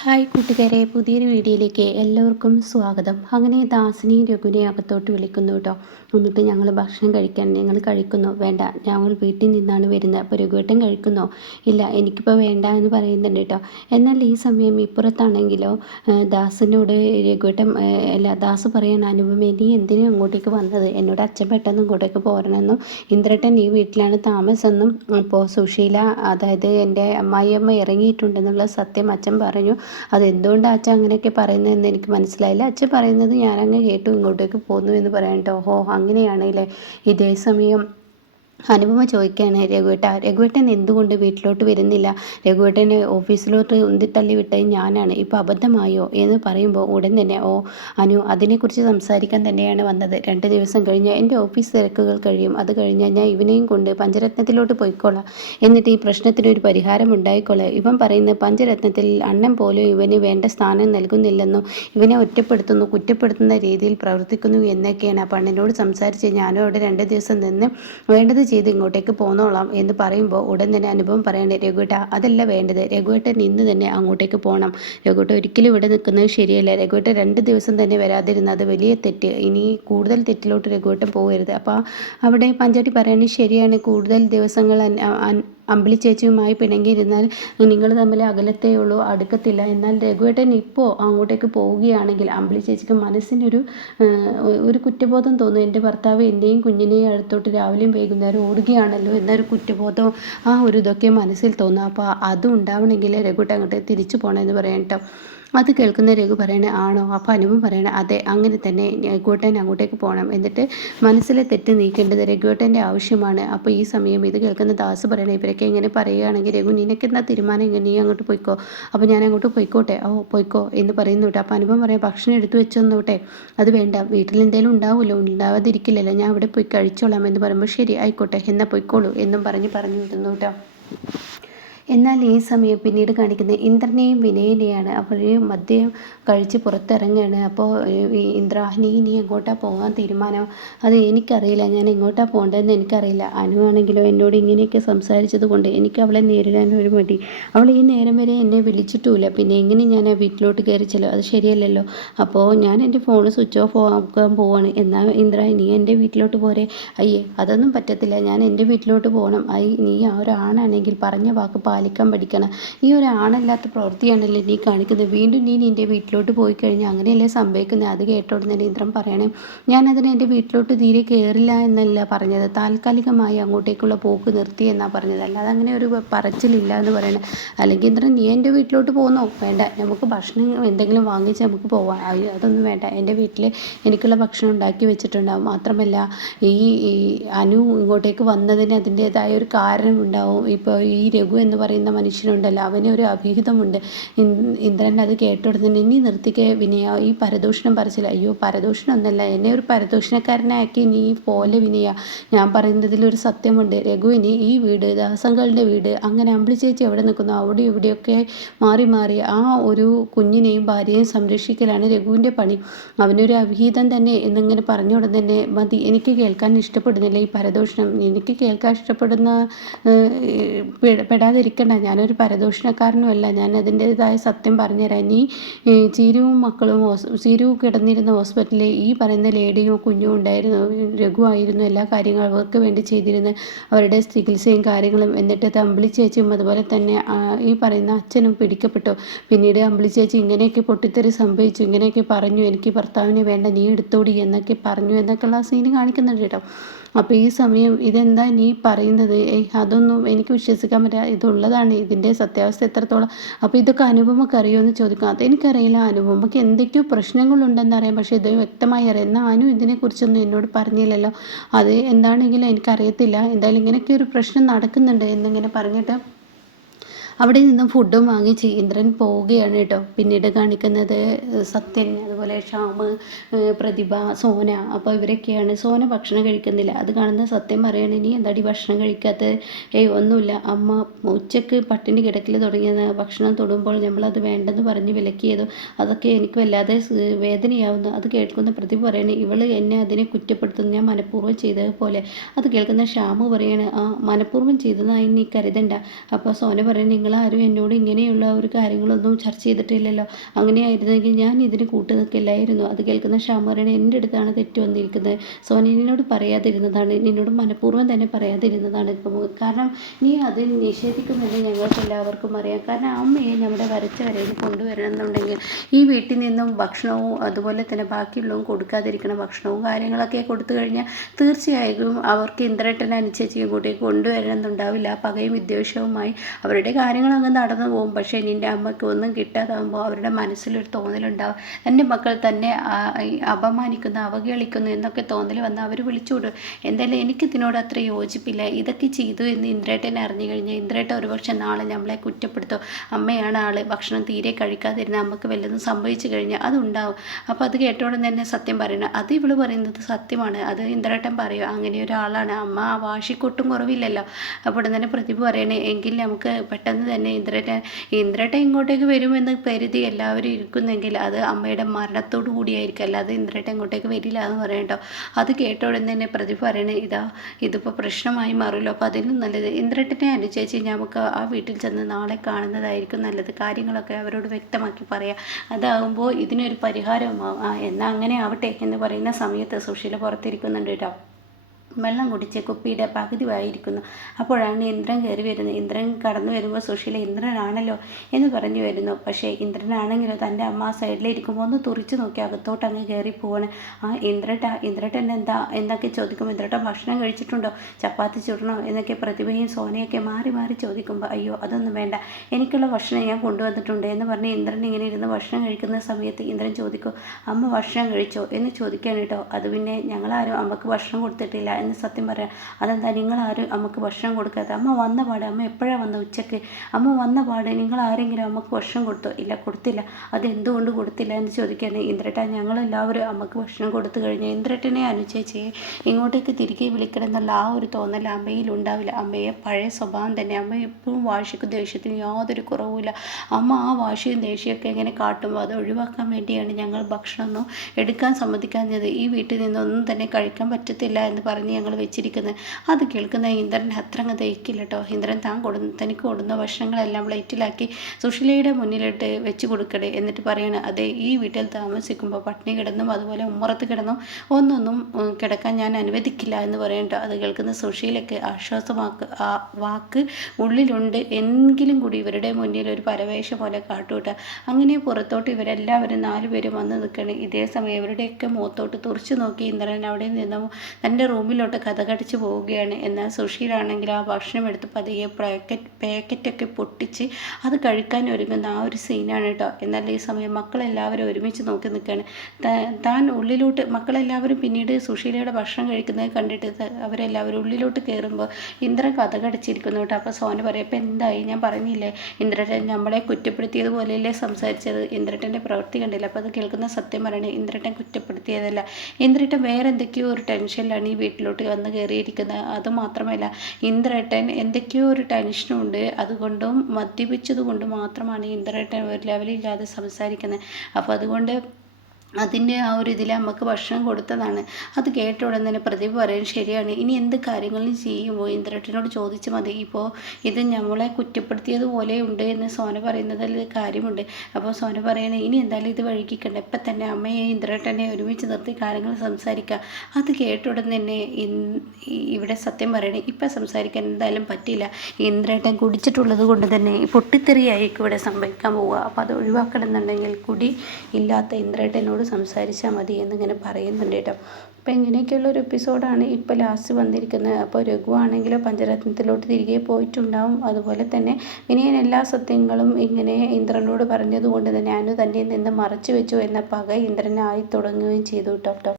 Hi കൂട്ടുകാരെ പുതിയൊരു വീഡിയോയിലേക്ക് എല്ലാവർക്കും സ്വാഗതം. അങ്ങനെ ദാസിനെയും രഘുവിനെ അകത്തോട്ട് വിളിക്കുന്നു കേട്ടോ എന്നിട്ട് ഞങ്ങൾ ഭക്ഷണം കഴിക്കാൻ ഞങ്ങൾ കഴിക്കുന്നു. വേണ്ട ഞങ്ങൾ വീട്ടിൽ നിന്നാണ് വരുന്നത്. അപ്പോൾ രഘുവേട്ടൻ കഴിക്കുന്നോ? ഇല്ല എനിക്കിപ്പോൾ വേണ്ട എന്ന് പറയുന്നുണ്ട് കേട്ടോ എന്നാൽ ഈ സമയം ഇപ്പുറത്താണെങ്കിലോ ദാസിനോട് രഘുവേട്ടൻ അല്ല ദാസ് പറയാൻ അനുപമ നീ എന്തിനും അങ്ങോട്ടേക്ക് വന്നത്? എന്നോട് അച്ഛൻ പെട്ടെന്ന് ഇങ്ങോട്ടേക്ക് പോരണമെന്നും ഇന്ദ്രട്ടൻ ഈ വീട്ടിലാണ് താമസമെന്നും അപ്പോൾ സുശീല അതായത് എന്റെ അമ്മായിയമ്മ ഇറങ്ങിയിട്ടുണ്ടെന്നുള്ള സത്യം അച്ഛൻ പറഞ്ഞു. അതെന്തുകൊണ്ടാണ് അച്ഛൻ അങ്ങനെയൊക്കെ പറയുന്നതെന്ന് എനിക്ക് മനസ്സിലായില്ല. അച്ഛൻ പറയുന്നത് ഞാനങ്ങ് കേട്ടു ഇങ്ങോട്ടേക്ക് പോന്നു എന്ന് പറയാൻ കേട്ടോ. ഓഹോ അങ്ങനെയാണല്ലേ? ഇതേ സമയം അനുപമ ചോദിക്കുകയാണ് രഘുവേട്ട രഘുവേട്ടൻ എന്തുകൊണ്ട് വീട്ടിലോട്ട് വരുന്നില്ല? രഘുവേട്ടനെ ഓഫീസിലോട്ട് ഉന്തിത്തള്ളി വിട്ടത് ഞാനാണ്. ഇപ്പോൾ അബദ്ധമായോ? എന്ന് പറയുമ്പോൾ ഉടൻ തന്നെ ഓ അനു അതിനെക്കുറിച്ച് സംസാരിക്കാൻ തന്നെയാണ് വന്നത്. രണ്ട് ദിവസം കഴിഞ്ഞ് എന്റെ ഓഫീസ് തിരക്കുകൾ കഴിയും. അത് കഴിഞ്ഞാൽ ഞാൻ ഇവനെയും കൊണ്ട് പഞ്ചരത്നത്തിലോട്ട് പോയിക്കോളാം. എന്നിട്ട് ഈ പ്രശ്നത്തിന് ഒരു പരിഹാരം ഉണ്ടായിക്കോളാം. ഇവൻ പറയുന്നത് പഞ്ചരത്നത്തിൽ അണ്ണൻ പോലും ഇവന് വേണ്ട സ്ഥാനം നൽകുന്നില്ലെന്നും ഇവനെ ഒറ്റപ്പെടുത്തുന്നു കുറ്റപ്പെടുത്തുന്ന രീതിയിൽ പ്രവർത്തിക്കുന്നു എന്നൊക്കെയാണ്. അപ്പം അണ്ണനോട് സംസാരിച്ച് ഞാനും അവിടെ രണ്ട് ദിവസം നിന്ന് വേണ്ടത് ചെയ്ത് ഇങ്ങോട്ടേക്ക് പോന്നോളാം എന്ന് പറയുമ്പോൾ ഉടൻ തന്നെ അനുഭവം പറയണ്ടേ രഘുവേട്ട അതല്ല വേണ്ടത്. രഘുവേട്ടൻ നിന്ന് തന്നെ അങ്ങോട്ടേക്ക് പോകണം രഘുവേട്ട ഒരിക്കലും ഇവിടെ നിൽക്കുന്നത് ശരിയല്ല. രഘുവേട്ട രണ്ട് ദിവസം തന്നെ വരാതിരുന്നത് വലിയ തെറ്റ്. ഇനി കൂടുതൽ തെറ്റിലോട്ട് രഘുവേട്ടൻ പോകരുത് അപ്പോൾ അവിടെ പഞ്ചാട്ടി പറയുകയാണെങ്കിൽ ശരിയാണ്. കൂടുതൽ ദിവസങ്ങൾ അമ്പിളി ചേച്ചിയുമായി പിണങ്ങിയിരുന്നാൽ നിങ്ങൾ തമ്മിൽ അകലത്തേ ഉള്ളൂ അടുക്കത്തില്ല. എന്നാൽ രഘുവേട്ടൻ ഇപ്പോൾ അങ്ങോട്ടേക്ക് പോവുകയാണെങ്കിൽ അമ്പിളി ചേച്ചിക്ക് മനസ്സിനൊരു ഒരു കുറ്റബോധം തോന്നും. എന്റെ ഭർത്താവ് എന്റെയും കുഞ്ഞിനെയും അടുത്തോട്ട് രാവിലെയും വൈകുന്നേരം ഓടുകയാണല്ലോ എന്നൊരു കുറ്റബോധം ആ ഒരു ഇതൊക്കെ മനസ്സിൽ തോന്നും. അപ്പോൾ അതും ഉണ്ടാവണമെങ്കിൽ രഘുവേട്ടൻ അങ്ങോട്ട് തിരിച്ചു പോകണമെന്ന് പറയാം കേട്ടോ. അത് കേൾക്കുന്ന രഘു പറയണേ ആണോ? അപ്പോൾ അനുപം പറയണേ അതെ അങ്ങനെ തന്നെ രഘുവേട്ടൻ അങ്ങോട്ടേക്ക് പോകണം എന്നിട്ട് മനസ്സിലെ തെറ്റ് നീക്കേണ്ടത് രഘുവേട്ടന്റെ ആവശ്യമാണ്. അപ്പോൾ ഈ സമയം ഇത് കേൾക്കുന്ന ദാസ് പറയണേ ഇവരൊക്കെ ഇങ്ങനെ പറയുകയാണെങ്കിൽ രഘു നിനക്ക് എന്താ തീരുമാനം? ഇങ്ങനെ നീ അങ്ങോട്ട് പോയിക്കോ. അപ്പോൾ ഞാൻ അങ്ങോട്ട് പോയിക്കോട്ടെ. ഓ പോയിക്കോ എന്ന് പറയുന്നു കേട്ടോ. അപ്പോൾ അനുപം പറയാം ഭക്ഷണം എടുത്തു വെച്ചൊന്നോട്ടെ അത് വേണ്ട വീട്ടിൽ എന്തെങ്കിലും ഉണ്ടാവുമല്ലോ ഉണ്ടാവാതിരിക്കില്ലല്ലോ. ഞാൻ അവിടെ പോയി കഴിച്ചോളാം. എന്ന് പറയുമ്പോൾ ശരി ആയിക്കോട്ടെ എന്നാൽ പോയിക്കോളൂ എന്നും പറഞ്ഞ് പറഞ്ഞു വിടുന്നു കേട്ടോ. എന്നാൽ ഈ സമയം പിന്നീട് കാണിക്കുന്ന ഇന്ദ്രനെയും വിനയനെയാണ് അപ്പോൾ മദ്യം കഴിച്ച് പുറത്തിറങ്ങുകയാണ് അപ്പോൾ ഈ നീ ഇനി എങ്ങോട്ടാണ് പോകാൻ തീരുമാനം? അത് എനിക്കറിയില്ല. ഞാൻ എങ്ങോട്ടാണ് പോകേണ്ടതെന്ന് എനിക്കറിയില്ല. അനുവാണെങ്കിലോ എന്നോട് ഇങ്ങനെയൊക്കെ സംസാരിച്ചത് കൊണ്ട് എനിക്ക് അവളെ നേരിടാൻ ഒരു മടി. അവൾ ഈ നേരം വരെ എന്നെ വിളിച്ചിട്ടുമില്ല. പിന്നെ എങ്ങനെ ഞാൻ ആ വീട്ടിലോട്ട് കയറിച്ചല്ലോ അത് ശരിയല്ലല്ലോ. അപ്പോൾ ഞാൻ എന്റെ ഫോൺ സ്വിച്ച് ഓഫ് ആക്കാൻ പോവാണ്. എന്നാൽ ഇന്ദ്ര നീ എന്റെ വീട്ടിലോട്ട് പോരെ. അയ്യേ അതൊന്നും പറ്റത്തില്ല. ഞാൻ എന്റെ വീട്ടിലോട്ട് പോകണം ഐ നീ ആ ഒരു പറഞ്ഞ വാക്ക് പാലിക്കാൻ പഠിക്കണം. ഈ ഒരു ആണല്ലാത്ത പ്രവൃത്തിയാണല്ലേ നീ കാണിക്കുന്നത് വീണ്ടും നീ നിന്റെ വീട്ടിലോട്ട് പോയി കഴിഞ്ഞാൽ അങ്ങനെയല്ലേ സംഭവിക്കുന്നത് അത് കേട്ടോട് തന്നെ ഇന്ദ്രൻ പറയണേ ഞാനതിന് എന്റെ വീട്ടിലോട്ട് തീരെ കയറില്ല എന്നല്ല പറഞ്ഞത്. താൽക്കാലികമായി അങ്ങോട്ടേക്കുള്ള പോക്ക് നിർത്തി എന്നാണ് പറഞ്ഞത്. അല്ലാതെ അങ്ങനെ ഒരു പറച്ചിലില്ല എന്ന് പറയണേ. അല്ലെങ്കിൽ ഇന്ദ്രൻ നീ എന്റെ വീട്ടിലോട്ട് പോകുന്നോ വേണ്ട. നമുക്ക് ഭക്ഷണം എന്തെങ്കിലും വാങ്ങിച്ച് നമുക്ക് പോവാം. അതൊന്നും വേണ്ട. എന്റെ വീട്ടിൽ എനിക്കുള്ള ഭക്ഷണം ഉണ്ടാക്കി വെച്ചിട്ടുണ്ടാവും. മാത്രമല്ല ഈ അനു ഇങ്ങോട്ടേക്ക് വന്നതിന് അതിന്റേതായ ഒരു കാരണം ഉണ്ടാവും. ഇപ്പോൾ ഈ രഘു എന്ന് പറയുന്ന മനുഷ്യനുണ്ടല്ലോ അവന് ഒരു അഭിഹിതമുണ്ട് ഇന്ദ്രൻ അത് കേട്ടോടുന്നു ഇനി നിർത്തിക്കെ വിനയ ഈ പരദൂഷണം പറച്ചില്ല. അയ്യോ പരദൂഷണം ഒന്നല്ല. എന്നെ ഒരു പരദൂഷണക്കാരനാക്കി നീ പോലെ വിനയ. ഞാൻ പറയുന്നതിൽ ഒരു സത്യമുണ്ട്. രഘുവിന് ഈ വീട് ദാസങ്ങളുടെ വീട് അങ്ങനെ അമ്പിളി ചേച്ചി എവിടെ നിൽക്കുന്നു? അവിടെ ഇവിടെയൊക്കെ മാറി മാറി ആ ഒരു കുഞ്ഞിനെയും ഭാര്യയെയും സംരക്ഷിക്കലാണ് രഘുവിന്റെ പണി. അവനൊരു അഭിഹിതം തന്നെ എന്നിങ്ങനെ പറഞ്ഞുകൊണ്ട് തന്നെ മതി. എനിക്ക് കേൾക്കാൻ ഇഷ്ടപ്പെടുന്നില്ല ഈ പരദൂഷണം. എനിക്ക് കേൾക്കാൻ ഇഷ്ടപ്പെടുന്ന പെടാതിരിക്കണ്ട ഞാനൊരു പരദൂഷണക്കാരനുമല്ല. ഞാൻ അതിന്റേതായ സത്യം പറഞ്ഞുതരാം. ഇനി ചീരുവും മക്കളും ചീരു കിടന്നിരുന്ന ഹോസ്പിറ്റലിൽ ഈ പറയുന്ന ലേഡിയും കുഞ്ഞും ഉണ്ടായിരുന്നു. രഘുവായിരുന്നു എല്ലാ കാര്യങ്ങളും അവർക്ക് വേണ്ടി ചെയ്തിരുന്നത്. അവരുടെ ചികിത്സയും കാര്യങ്ങളും എന്നിട്ട് തമ്പിളി ചേച്ചിയും അതുപോലെ തന്നെ ഈ പറയുന്ന അച്ഛനും പിടിക്കപ്പെട്ടു. പിന്നീട് അമ്പിളി ചേച്ചി ഇങ്ങനെയൊക്കെ പൊട്ടിത്തെറി സംഭവിച്ചു. ഇങ്ങനെയൊക്കെ പറഞ്ഞു. എനിക്ക് ഭർത്താവിനെ വേണ്ട നീ എടുത്തോടി എന്നൊക്കെ പറഞ്ഞു എന്നൊക്കെയുള്ള സീന് കാണിക്കുന്നുണ്ട് കേട്ടോ. അപ്പോൾ ഈ സമയം ഇതെന്താ നീ പറയുന്നത്? അതൊന്നും എനിക്ക് വിശ്വസിക്കാൻ പറ്റാ. പറ്റില്ല ഇതുള്ളതാണ് ഇതിന്റെ സത്യാവസ്ഥ എത്രത്തോളം. അപ്പോൾ ഇതൊക്കെ അനുപമക്ക് അറിയുമോ എന്ന് ചോദിക്കാം. അതെനിക്കറിയില്ല അനുപമക്ക് എന്തൊക്കെയോ പ്രശ്നങ്ങളുണ്ടെന്ന് അറിയാം. പക്ഷേ ഇത് വ്യക്തമായി അറിയാം. എന്നാൽ അനു ഇതിനെക്കുറിച്ചൊന്നും എന്നോട് പറഞ്ഞില്ലല്ലോ. അത് എന്താണെങ്കിലും എനിക്കറിയത്തില്ല. എന്തായാലും ഇങ്ങനെയൊക്കെ ഒരു പ്രശ്നം നടക്കുന്നുണ്ട് എന്നിങ്ങനെ പറഞ്ഞിട്ട് അവിടെ നിന്നും ഫുഡും വാങ്ങിച്ച് ഇന്ദ്രൻ പോവുകയാണ് കേട്ടോ. പിന്നീട് കാണിക്കുന്നത് സത്യൻ അതുപോലെ ഷാമ് പ്രതിഭ സോന അപ്പോൾ ഇവരൊക്കെയാണ്. സോന ഭക്ഷണം കഴിക്കുന്നില്ല. അത് കാണുന്ന സത്യം പറയണ ഇനി എന്താടി ഭക്ഷണം കഴിക്കാത്ത? ഏയ് ഒന്നുമില്ല. അമ്മ ഉച്ചയ്ക്ക് പട്ടിണി കിടക്കൽ തുടങ്ങിയത്. ഭക്ഷണം തൊടുമ്പോൾ നമ്മളത് വേണ്ടെന്ന് പറഞ്ഞ് വിലക്കിയതോ അതൊക്കെ എനിക്ക് വല്ലാതെ വേദനയാവുന്നു. അത് കേൾക്കുന്ന പ്രതിഭ പറയണ ഇവൾ എന്നെ അതിനെ കുറ്റപ്പെടുത്തുന്നു. ഞാൻ മനഃപൂർവം ചെയ്തതുപോലെ അത് കേൾക്കുന്ന ഷാമു പറയാണ് ആ മനഃപൂർവം ചെയ്തതായി നീ കരുതണ്ട. അപ്പോൾ സോന പറയണ നിങ്ങളാരും എന്നോട് ഇങ്ങനെയുള്ള ഒരു കാര്യങ്ങളൊന്നും ചർച്ച ചെയ്തിട്ടില്ലല്ലോ. അങ്ങനെയായിരുന്നെങ്കിൽ ഞാൻ ഇതിന് കൂട്ടു നിൽക്കില്ലായിരുന്നു അത് കേൾക്കുന്ന ഷ്യാമു പറയണ എന്റെ അടുത്താണ് തെറ്റ് വന്നിരിക്കുന്നത്. സോന നിന്നോട് പറയാതിരുന്നതാണ്. നിന്നോട് മനഃപൂർവം തന്നെ പറയാതിരുന്നതാണ് ഇപ്പം കാരണം നീ അത് നിഷേധിക്കുമെന്ന് ഞങ്ങൾക്ക് എല്ലാവർക്കും അറിയാം. കാരണം അമ്മയെ നമ്മുടെ വരച്ച വരയിൽ കൊണ്ടുവരണമെന്നുണ്ടെങ്കിൽ ഈ വീട്ടിൽ നിന്നും ഭക്ഷണവും അതുപോലെ തന്നെ ബാക്കിയുള്ളതും കൊടുക്കാതിരിക്കണം ഭക്ഷണവും കാര്യങ്ങളൊക്കെ കൊടുത്തു കഴിഞ്ഞാൽ തീർച്ചയായും അവർക്ക് ഇന്ദ്രട്ടനെ അനുസരിച്ച് കൂട്ടി കൊണ്ടുവരണമെന്നുണ്ടാവില്ല പകയും വിദ്വേഷവുമായി അവരുടെ കാര്യങ്ങൾ അങ്ങ് നടന്നു പോകും. പക്ഷേ നിന്റെ അമ്മയ്ക്ക് ഒന്നും കിട്ടാതാകുമ്പോൾ അവരുടെ മനസ്സിലൊരു തോന്നലുണ്ടാവും. എന്റെ മക്കൾ തന്നെ അപമാനിക്കുന്നു അവഹേളിക്കുന്നു എന്നൊക്കെ തോന്നൽ വന്ന് അവർ വിളിച്ചുവിടും എന്തായാലും എനിക്കിതിനോട് അത്ര യോജിപ്പില്ല. ഇതൊക്കെ ചെയ്തു എന്ന് ഇന്ദ്രേട്ടനെ അറിഞ്ഞു കഴിഞ്ഞാൽ ഇന്ദ്രേട്ട ഒരുപക്ഷെ നാളെ നമ്മളെ കുറ്റപ്പെടുത്തും. അമ്മയാണ് ആൾ ഭക്ഷണം തീരെ കഴിക്കാതിരുന്ന അമ്മയ്ക്ക് വല്ലതും സംഭവിച്ചു കഴിഞ്ഞാൽ അതുണ്ടാവും. അപ്പോൾ അത് കേട്ടോടെ തന്നെ സത്യം പറയണം അത് ഇവൾ പറയുന്നത് സത്യമാണ്. അത് ഇന്ദ്രേട്ടൻ പറയും. അങ്ങനെ ഒരാളാണ്. അമ്മ ആ വാശിക്കൊട്ടും കുറവില്ലല്ലോ. അപ്പോൾ തന്നെ പ്രതിഭ പറയണേ എങ്കിൽ നമുക്ക് പെട്ടെന്ന് തന്നെ ഇന്ദ്രേട്ടൻ ഇന്ദ്രേട്ടൻ ഇങ്ങോട്ടേക്ക് വരുമെന്ന് പരിധി എല്ലാവരും ഇരിക്കുന്നെങ്കിൽ അത് അമ്മയുടെ മരണത്തോടു കൂടിയായിരിക്കും. അല്ലാതെ ഇന്ദ്രേട്ടൻ ഇങ്ങോട്ടേക്ക് വരില്ല എന്ന് പറയട്ടോ അത് കേട്ടോടെ തന്നെ പ്രതി പറയണേ ഇതാ ഇതിപ്പോൾ പ്രശ്നമായി മാറുമല്ലോ. അപ്പോൾ അതിനും നല്ലത് ഇന്ദ്രേട്ടനെ അനുസരിച്ച് നമുക്ക് ആ വീട്ടിൽ ചെന്ന് നാളെ കാണുന്നതായിരിക്കും നല്ലത്. കാര്യങ്ങളൊക്കെ അവരോട് വ്യക്തമാക്കി പറയാം. അതാകുമ്പോൾ ഇതിനൊരു പരിഹാരമാവും ആ എന്നാൽ അങ്ങനെ ആവട്ടെ എന്ന് പറയുന്ന സമയത്ത് സുശീല പുറത്തിരിക്കുന്നുണ്ട് കേട്ടോ. വെള്ളം കുടിച്ച് കുപ്പിയുടെ പകുതി വായിരിക്കുന്നു അപ്പോഴാണ് ഇന്ദ്രൻ കയറി വരുന്നത്. ഇന്ദ്രൻ കടന്നു വരുമ്പോൾ സുശീല ഇന്ദ്രനാണല്ലോ എന്ന് പറഞ്ഞു വരുന്നു. പക്ഷേ ഇന്ദ്രനാണെങ്കിലോ തന്റെ അമ്മ ആ സൈഡിലിരിക്കുമ്പോൾ ഒന്ന് തുറിച്ച് നോക്കി അകത്തോട്ട് അങ്ങ് കയറി പോവാണ്. ആ ഇന്ദ്രട്ട ഇന്ദ്രട്ടൻ എന്താ? എന്നൊക്കെ ചോദിക്കും ഇന്ദ്രട്ടൻ ഭക്ഷണം കഴിച്ചിട്ടുണ്ടോ? ചപ്പാത്തി ചുടണോ? എന്നൊക്കെ പ്രതിഭയും സോനയൊക്കെ മാറി മാറി ചോദിക്കുമ്പോൾ അയ്യോ അതൊന്നും വേണ്ട. എനിക്കുള്ള ഭക്ഷണം ഞാൻ കൊണ്ടുവന്നിട്ടുണ്ട് എന്ന് പറഞ്ഞ് ഇന്ദ്രൻ ഇങ്ങനെ ഇരുന്ന് ഭക്ഷണം കഴിക്കുന്ന സമയത്ത് ഇന്ദ്രൻ ചോദിക്കും അമ്മ ഭക്ഷണം കഴിച്ചോ? എന്ന് ചോദിക്കാൻ കേട്ടോ. അത് പിന്നെ ഞങ്ങളാരും അമ്മയ്ക്ക് ഭക്ഷണം കൊടുത്തിട്ടില്ല എന്ന് സത്യം പറയാം. അതെന്താ? നിങ്ങളാരും അമ്മയ്ക്ക് ഭക്ഷണം കൊടുക്കാത്ത അമ്മ വന്ന പാട് അമ്മ എപ്പോഴാണ് വന്ന ഉച്ചയ്ക്ക്? അമ്മ വന്ന പാട് നിങ്ങൾ ആരെങ്കിലും അമ്മയ്ക്ക് ഭക്ഷണം കൊടുത്തോ? ഇല്ല കൊടുത്തില്ല. അത് എന്തുകൊണ്ട് കൊടുത്തില്ല എന്ന് ചോദിക്കാൻ ഇന്ദ്രട്ട ഞങ്ങളെല്ലാവരും അമ്മയ്ക്ക് ഭക്ഷണം കൊടുത്തു കഴിഞ്ഞാൽ ഇന്ദ്രട്ടനെ അനുചേച്ചി ഇങ്ങോട്ടേക്ക് തിരികെ വിളിക്കണം എന്നുള്ള ആ ഒരു തോന്നൽ അമ്മയിൽ ഉണ്ടാവില്ല. അമ്മയെ പഴയ സ്വഭാവം തന്നെ. അമ്മ എപ്പോഴും വാശിക്കും ദേഷ്യത്തിന് യാതൊരു കുറവുമില്ല. അമ്മ ആ വാശിയും ദേഷ്യമൊക്കെ എങ്ങനെ കാട്ടുമ്പോൾ അത് ഒഴിവാക്കാൻ വേണ്ടിയാണ് ഞങ്ങൾ ഭക്ഷണമൊന്നും എടുക്കാൻ സമ്മതിക്കാഞ്ഞത്. ഈ വീട്ടിൽ നിന്നൊന്നും തന്നെ കഴിക്കാൻ പറ്റത്തില്ല എന്ന് പറഞ്ഞ് ഞങ്ങൾ വെച്ചിരിക്കുന്നത്. അത് കേൾക്കുന്ന ഇന്ദ്രൻ അത്ര അങ്ങ് ദഹിക്കില്ല കേട്ടോ ഇന്ദ്രൻ താൻ കൊടു തനിക്ക് കൊടുന്ന ഭക്ഷണങ്ങളെല്ലാം പ്ലേറ്റിലാക്കി സുഷിലയുടെ മുന്നിലിട്ട് വെച്ച് കൊടുക്കണേ എന്നിട്ട് പറയണേ അതെ ഈ വീട്ടിൽ താമസിക്കുമ്പോൾ പട്ടിണി കിടന്നും അതുപോലെ ഉമ്മറത്ത് കിടന്നും ഒന്നൊന്നും കിടക്കാൻ ഞാൻ അനുവദിക്കില്ല എന്ന് പറയണ്ടോ. അത് കേൾക്കുന്ന സുശീലയ്ക്ക് ആശ്വാസമാക്ക് ആ വാക്ക് ഉള്ളിലുണ്ട്. എങ്കിലും കൂടി ഇവരുടെ മുന്നിൽ ഒരു പരവേശം പോലെ കാട്ടുവിട്ട അങ്ങനെ പുറത്തോട്ട് ഇവരെല്ലാവരും നാലുപേരും വന്ന് നിൽക്കണം. ഇതേ സമയം ഇവരുടെയൊക്കെ മുഖത്തോട്ട് തുറച്ചു നോക്കി ഇന്ദ്രൻ അവിടെ നിന്നും തന്റെ റൂമിലോട്ട് കഥ കഥകടിച്ച് പോവുകയാണ്. എന്നാൽ സുഷീലാണെങ്കിൽ ആ ഭക്ഷണം എടുത്ത് പതിയെ പാക്കറ്റ് പാക്കറ്റൊക്കെ പൊട്ടിച്ച് അത് കഴിക്കാൻ ഒരുങ്ങുന്ന ആ ഒരു സീനാണ് കേട്ടോ എന്നാൽ ഈ സമയം മക്കളെല്ലാവരും ഒരുമിച്ച് നോക്കി നിൽക്കുകയാണ്. താൻ ഉള്ളിലോട്ട് മക്കളെല്ലാവരും പിന്നീട് സുഷീലയുടെ ഭക്ഷണം കഴിക്കുന്നത് കണ്ടിട്ട് അവരെല്ലാവരും ഉള്ളിലോട്ട് കയറുമ്പോൾ ഇന്ദ്രൻ കഥകടിച്ചിരിക്കുന്നു കേട്ടോ അപ്പോൾ സോന പറയും അപ്പോൾ എന്തായി? ഞാൻ പറഞ്ഞില്ലേ ഇന്ദ്രൻ നമ്മളെ കുറ്റപ്പെടുത്തിയതുപോലെയല്ലേ സംസാരിച്ചത്? ഇന്ദ്രട്ടന്റെ പ്രവൃത്തി കണ്ടില്ല? അപ്പോൾ അത് കേൾക്കുന്ന സത്യം പറയണേ ഇന്ദ്രട്ടൻ കുറ്റപ്പെടുത്തിയതല്ല. ഇന്ദ്രട്ടൻ വേറെ എന്തൊക്കെയോ ഒരു ടെൻഷനിലാണ് ഈ വീട്ടിലോട്ട് വീട്ടിലോട്ട് വന്ന് കയറിയിരിക്കുന്നത് അതുമാത്രമല്ല ഇന്ദ്രേട്ടൻ എന്തൊക്കെയോ ഒരു ടെൻഷനുണ്ട് അതുകൊണ്ടും മദ്യപിച്ചത് കൊണ്ട് മാത്രമാണ് ഇന്ദ്രേട്ടൻ ഒരു ലെവലില്ലാതെ സംസാരിക്കുന്നത്. അപ്പോൾ അതുകൊണ്ട് അതിന്റെ ആ ഒരു ഇതിൽ നമുക്ക് ഭക്ഷണം കൊടുത്തതാണ്. അത് കേട്ട ഉടൻ തന്നെ പ്രതിഭ പറയും ശരിയാണ് ഇനി എന്ത് കാര്യങ്ങളും ചെയ്യുമ്പോൾ ഇന്ദ്രട്ടിനോട് ചോദിച്ചാൽ മതി. ഇപ്പോൾ ഇത് നമ്മളെ കുറ്റപ്പെടുത്തിയതുപോലെ ഉണ്ട് എന്ന് സോന പറയുന്നതിൽ കാര്യമുണ്ട്. അപ്പോൾ സോന പറയണേ ഇനി എന്തായാലും ഇത് വഴിക്കിക്കണ്ട ഇപ്പം തന്നെ അമ്മയെ ഇന്ദ്രട്ടനെ ഒരുമിച്ച് നിർത്തി കാര്യങ്ങൾ സംസാരിക്കുക അത് കേട്ട ഉടൻ തന്നെ ഇവിടെ സത്യം പറയണേ ഇപ്പം സംസാരിക്കാൻ എന്തായാലും പറ്റില്ല. ഇന്ദ്രേട്ടൻ കുടിച്ചിട്ടുള്ളത് കൊണ്ട് തന്നെ പൊട്ടിത്തെറിയായിരിക്കും ഇവിടെ സംഭവിക്കാൻ പോവുക. അപ്പോൾ അത് ഒഴിവാക്കണമെന്നുണ്ടെങ്കിൽ കുടി ഇല്ലാത്ത ഇന്ദ്രേട്ടനോട് എന്നോട് സംസാരിച്ചാൽ മതി എന്നിങ്ങനെ പറയുന്നുണ്ട് കേട്ടോ. അപ്പോൾ ഇങ്ങനെയൊക്കെയുള്ള ഒരു എപ്പിസോഡാണ് ഇപ്പോൾ ലാസ്റ്റ് വന്നിരിക്കുന്നത്. അപ്പോൾ രഘുവാണെങ്കിലും പഞ്ചരത്നത്തിലോട്ട് തിരികെ പോയിട്ടുണ്ടാവും. അതുപോലെ തന്നെ വിനയൻ എല്ലാ സത്യങ്ങളും ഇങ്ങനെ ഇന്ദ്രനോട് പറഞ്ഞതുകൊണ്ട് തന്നെ അനു തന്നെ നിന്ന് മറച്ചു വെച്ചു എന്ന പക ഇന്ദ്രനായി തുടങ്ങുകയും ചെയ്തു കേട്ടോ.